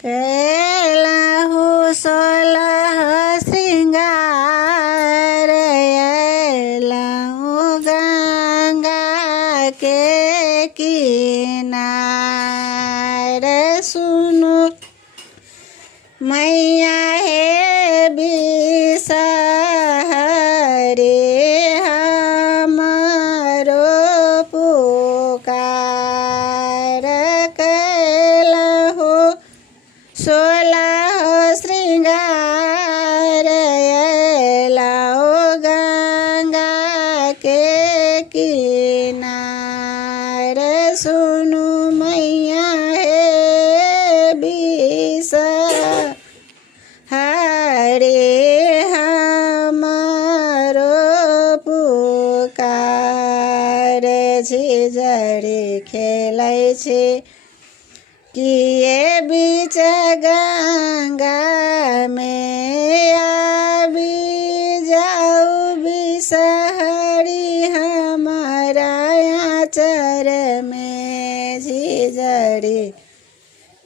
कैलाहु 16 श्रृंगार अयलहु गंगा के किनार। सुनु मैया हे बिसहरी हमरो पुकार। कैलाहु 16 श्रृंगार अयलहु गंगा के किनार। सुनु मैया हे बिसहरी हमरो पुकार। झिझरी खेलै छै किए बीच गंगा में आबी जाऊ बिसहरी हमारा आँचर में। झिझरी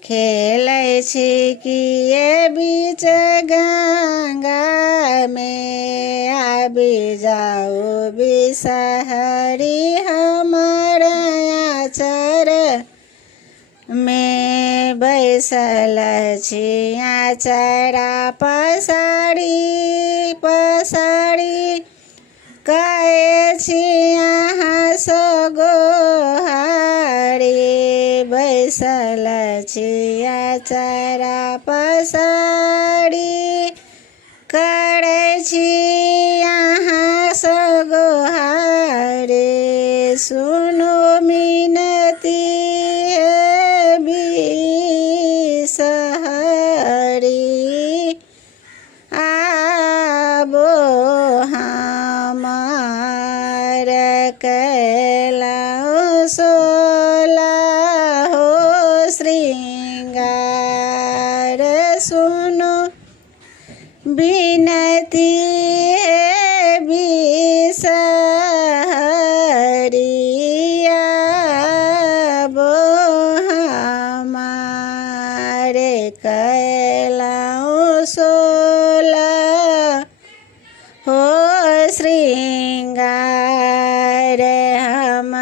खेलै छी किए बीच गंगा में आबी जाऊ बिसहरी हमारा आँचर में। बैसल छी आँचरा पसारी पसारी कहै छी अहाँ सगोहारी। बैसल छी आँचरा पसारी करै छी अहाँ सगोहारी। सुनु मिनती बिसहरी आबो हमार। कैलाहु 16 श्रृंगार। सुनु बिनती बिसहरी आबो हमार। कैलाहु 16 श्रृंगार हम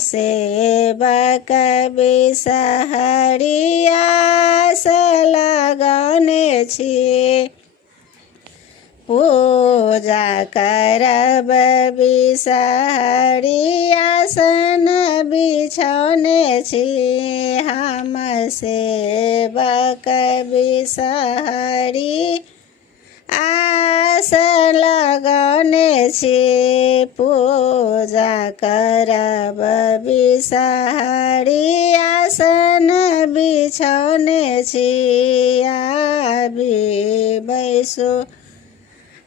सेवक बिसहरी आस लगौने छी। पूजा करब बिसहरी आसन बिछौने छी। हम सेवक बिसहरी आस लगौने छी। पूजा करब बिसहरी आसन बिछौने छी। आबी बैसु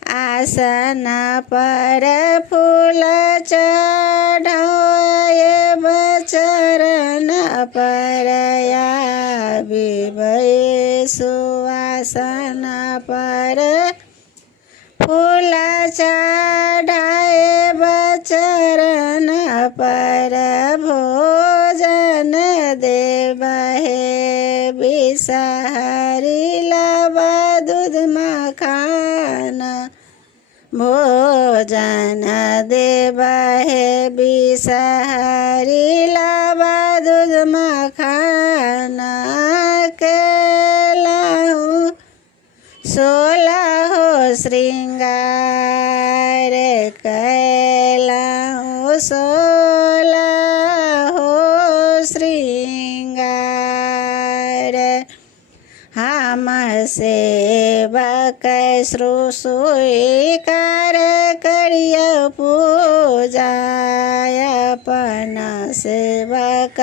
आसन पर फूल चढ़ाएब चरण पर। आबी बैसु आसन पर फूल चढ़ाएब चरण पर। भोजन देब हे बिसहरी लब दूध मखान। भोजन देब हे बिसहरी लब दूध मखान। कैलाहु 16 श्रृंगार। कैलाहु 16 श्रृंगार हम सेवक स्वीकार करियो पूजा। अपना सेवक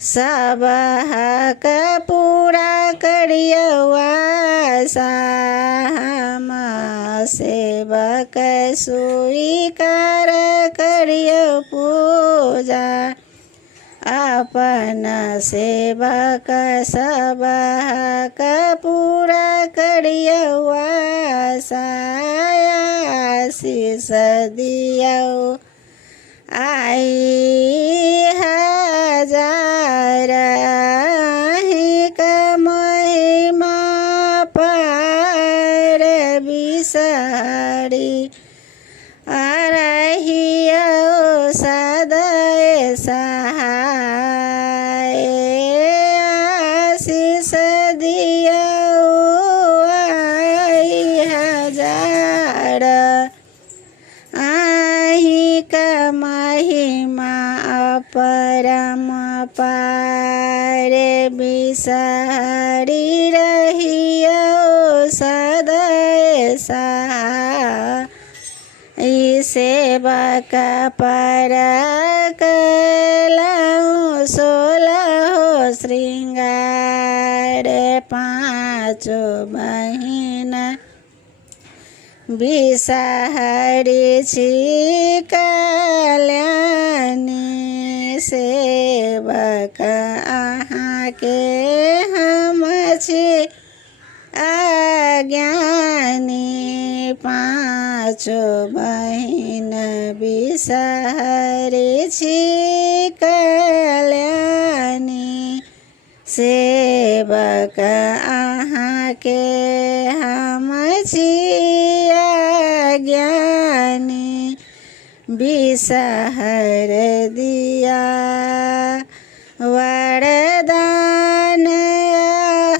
सब हक पूरा करियो आशा। हम सेवक स्वीकार करियो पूजा। अपन सेवक सब हक पूरा करियो आशा। आशीष दियो आई हजार बिसारी रहियो सदै सहा सेवा का परकलहु 16 श्रृंगार पाँचों बहिन बिसारी छी कल्याणी सेवक अहाँ के हम छी अज्ञानी पाँचों बहिन बिसारी छी कल्याणी सेवक अहाँ के हम छी अज्ञानी बिसहर दिया वरदान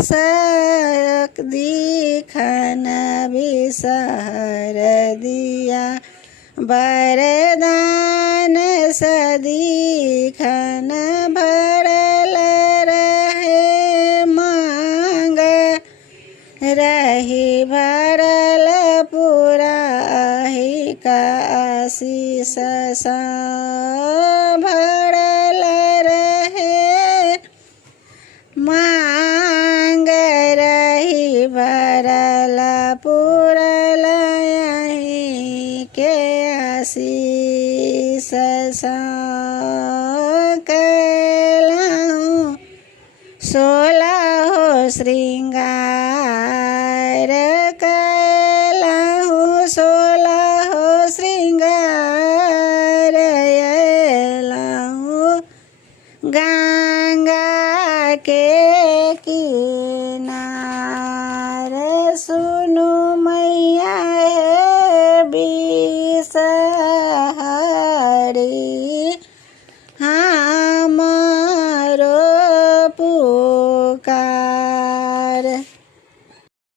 आसक दिखन बिसहर दिया वरदान सदिखन भरल रहे मांग रही भरल पूरा ही का आशीष सा भरल रहे मांग रही भरल पूरल यही के आशीष सा कैलहु 16 श्रृंगार कैलहु 16 श्रृंगार अयलहु गंगा के